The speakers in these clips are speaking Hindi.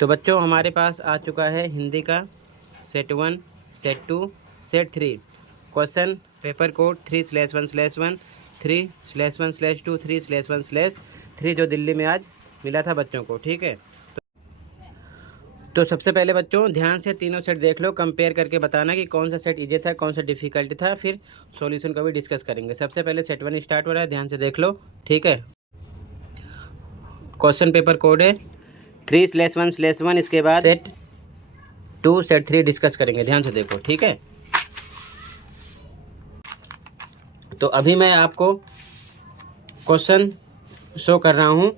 तो बच्चों हमारे पास आ चुका है हिंदी का set 1, set 2, set 3 question paper code 3/1/1, 3/1/2, 3/1/3 जो दिल्ली में आज मिला था बच्चों को। ठीक है, तो सबसे पहले बच्चों ध्यान से तीनों सेट देख लो, कंपेयर करके बताना कि कौन सा सेट इजी था, कौन सा डिफिकल्ट था, फिर सॉल्यूशन को भी डिस्कस करेंगे। सबसे पहले सेट 1 स्टार्ट हो रहा है, ध्यान से देख लो। ठीक है, क्वेश्चन पेपर कोड है 3/1/1, इसके बाद सेट 2, सेट 3 डिस्कस करेंगे, ध्यान से देखो। ठीक है, तो अभी मैं आपको क्वेश्चन शो कर रहा हूँ।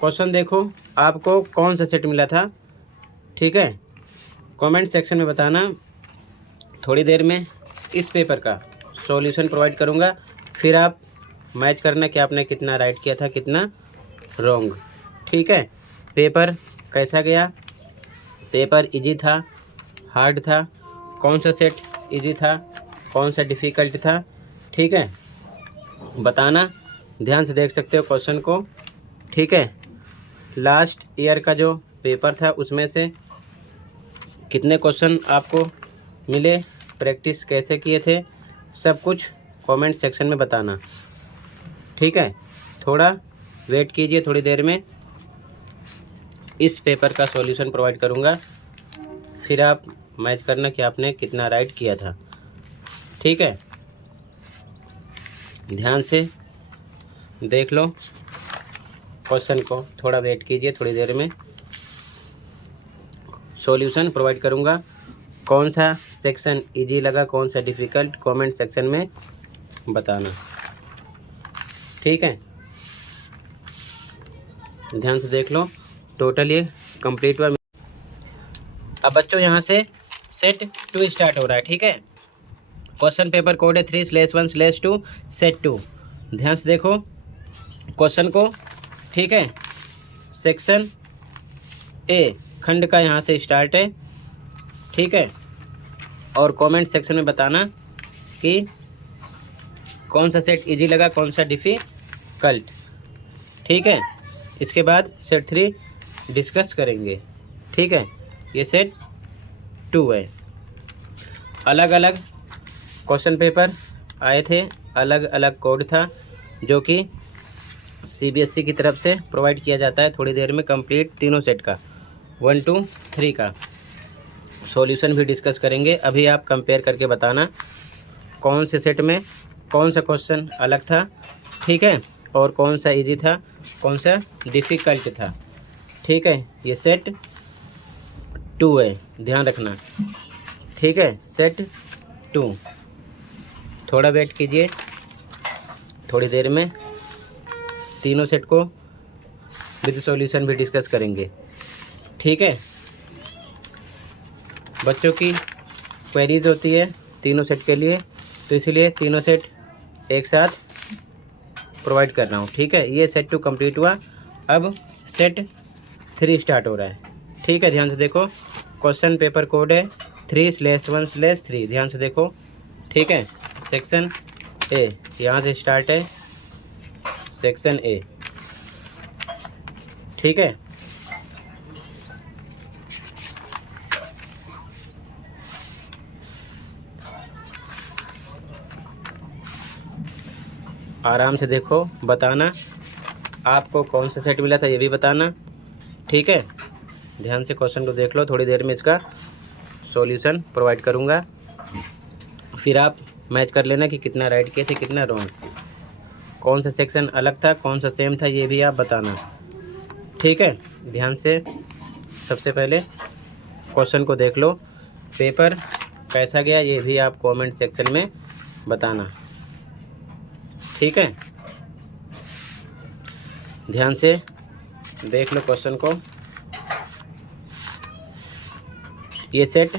क्वेश्चन देखो आपको कौन सा सेट मिला था। ठीक है, कमेंट सेक्शन में बताना। थोड़ी देर में इस पेपर का सॉल्यूशन प्रोवाइड करूँगा, फिर आप मैच करना कि आपने कितना राइट किया था, कितना रॉन्ग। ठीक है, पेपर कैसा गया, पेपर इजी था, हार्ड था, कौन सा सेट इजी था, कौन सा डिफ़िकल्ट था। ठीक है, बताना। ध्यान से देख सकते हो क्वेश्चन को। ठीक है, लास्ट ईयर का जो पेपर था उसमें से कितने क्वेश्चन आपको मिले, प्रैक्टिस कैसे किए थे, सब कुछ कमेंट सेक्शन में बताना। ठीक है, थोड़ा वेट कीजिए, थोड़ी देर में इस पेपर का सॉल्यूशन प्रोवाइड करूँगा, फिर आप मैच करना कि आपने कितना राइट किया था। ठीक है, ध्यान से देख लो क्वेश्चन को, थोड़ा वेट कीजिए, थोड़ी देर में सॉल्यूशन प्रोवाइड करूँगा। कौन सा सेक्शन इजी लगा, कौन सा डिफ़िकल्ट, कमेंट सेक्शन में बताना। ठीक है, ध्यान से देख लो, टोटल ये कंप्लीट हुआ। अब बच्चों यहाँ से सेट 2 स्टार्ट हो रहा है। ठीक है, क्वेश्चन पेपर कोड है 3/1/2 सेट 2। ध्यान से देखो क्वेश्चन को। ठीक है, सेक्शन ए खंड का यहाँ से स्टार्ट है। ठीक है, और कमेंट सेक्शन में बताना कि कौन सा सेट इजी लगा, कौन सा डिफ़िकल्ट। ठीक है, इसके बाद सेट 3 डिस्कस करेंगे। ठीक है, ये सेट 2 है। अलग अलग क्वेश्चन पेपर आए थे, अलग अलग कोड था जो कि सीबीएसई की तरफ से प्रोवाइड किया जाता है। थोड़ी देर में कंप्लीट तीनों सेट का 1, 2, 3 का सॉल्यूशन भी डिस्कस करेंगे। अभी आप कंपेयर करके बताना कौन से सेट में कौन सा क्वेश्चन अलग था। ठीक है, और कौन सा इजी था, कौन सा डिफ़िकल्ट था। ठीक है, ये सेट 2 है, ध्यान रखना। ठीक है, सेट 2। थोड़ा वेट कीजिए, थोड़ी देर में तीनों सेट को विद सॉल्यूशन भी डिस्कस करेंगे। ठीक है, बच्चों की क्वेरीज होती है तीनों सेट के लिए, तो इसीलिए तीनों सेट एक साथ प्रोवाइड कर रहा हूँ। ठीक है, ये सेट 2 कंप्लीट हुआ। अब सेट 3 स्टार्ट हो रहा है। ठीक है, ध्यान से देखो, क्वेश्चन पेपर कोड है 3/1/3। ध्यान से देखो। ठीक है, सेक्शन ए यहाँ से स्टार्ट है, सेक्शन ए। ठीक है, आराम से देखो, बताना आपको कौन सा सेट मिला था, ये भी बताना। ठीक है, ध्यान से क्वेश्चन को देख लो, थोड़ी देर में इसका सॉल्यूशन प्रोवाइड करूँगा, फिर आप मैच कर लेना कि कितना राइट किए थे, कितना रॉन्ग, कौन सा सेक्शन अलग था, कौन सा सेम था, ये भी आप बताना। ठीक है, ध्यान से सबसे पहले क्वेश्चन को देख लो, पेपर कैसा गया ये भी आप कमेंट सेक्शन में बताना। ठीक है, ध्यान से देख लो क्वेश्चन को। ये सेट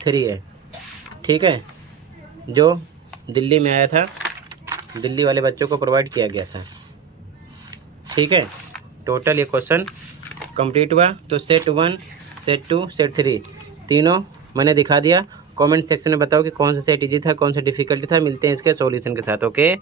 3 है। ठीक है, जो दिल्ली में आया था, दिल्ली वाले बच्चों को प्रोवाइड किया गया था। ठीक है, टोटल ये क्वेश्चन कंप्लीट हुआ। तो सेट 1, सेट 2, सेट 3 तीनों मैंने दिखा दिया। कमेंट सेक्शन में बताओ कि कौन सा सेट इजी था, कौन सा डिफ़िकल्ट था। मिलते हैं इसके सॉल्यूशन के साथ। ओके।